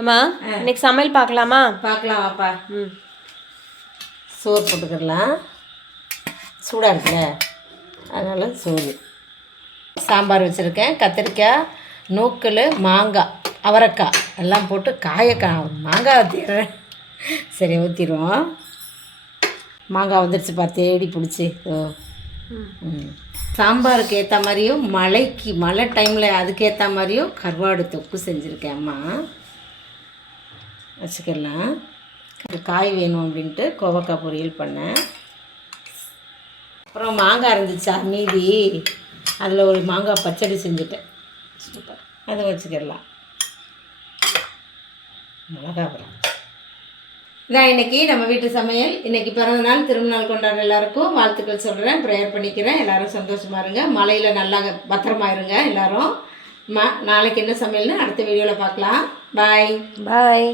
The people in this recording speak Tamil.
அம்மா இன்னைக்கு சமையல் பார்க்கலாமா? பார்க்கலாம் வாப்பா. சோறு போட்டுக்கிடலாம். சூடாக இருக்குல்ல, அதனால் சோறு. சாம்பார் வச்சுருக்கேன். கத்திரிக்காய், நூக்கல், மாங்காய், அவரைக்காய் எல்லாம் போட்டு மாங்காய் ஊற்றிடுறேன். சரி, ஊற்றிடுவோம். மாங்காய் வந்துடுச்சுப்பா, தேடி பிடிச்சி. சாம்பாருக்கு ஏற்ற மாதிரியும் மழை டைமில் அதுக்கேற்ற மாதிரியும் கருவாடு தொக்கு செஞ்சுருக்கேன் அம்மா. வச்சுக்கலாம். காய் வேணும் அப்படின்ட்டு கோவக்காய் பொரியல் பண்ணேன். அப்புறம் மாங்காய் இருந்துச்சா மீதி, அதில் ஒரு மாங்காய் பச்சடி செஞ்சுட்டேன். சூப்பர், அதை வச்சுக்கிடலாம். மிளகாப்புறம் இதான் இன்றைக்கி நம்ம வீட்டு சமையல். இன்றைக்கி பிறந்த நாள், திருமணநாள் கொண்டாடுற எல்லாருக்கும் வாழ்த்துக்கள் சொல்கிறேன், ப்ரேயர் பண்ணிக்கிறேன். எல்லோரும் சந்தோஷமாக இருங்க, மழையில் நல்லா பத்திரமா இருங்க எல்லோரும். நாளைக்கு என்ன சமையல்னு அடுத்த வீடியோவில் பார்க்கலாம். பாய்.